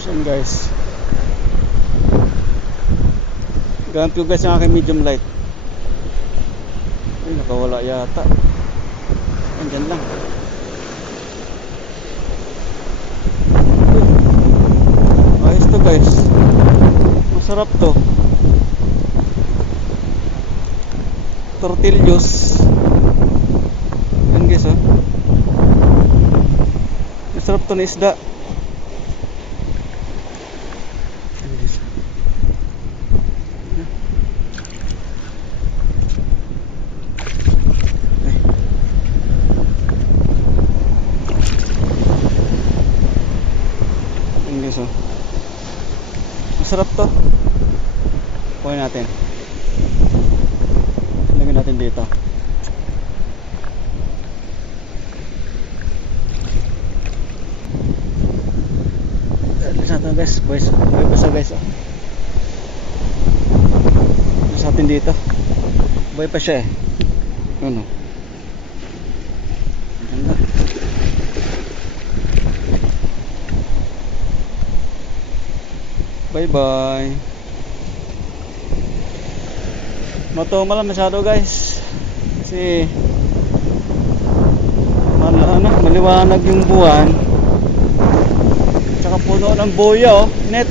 Yan guys. Gamit ko guys yung aking medium light. Ay, nakawala yata. Andyan lang. Ayos to guys. Masarap to. Tortillos. Yan guys, oh. Masarap to na isda. Yan guys. Yan guys, oh. Masarap to. Kunin natin. Lagyan natin dito. Sa atin guys, boys. Buhay pa siya guys, oh. Sa atin dito. Buhay pa siya eh. Ano? Ganda. Bye bye. Matumal masyado guys. Kasi maliwanag yung buwan. Tsaka puno ng buya, oh. Net.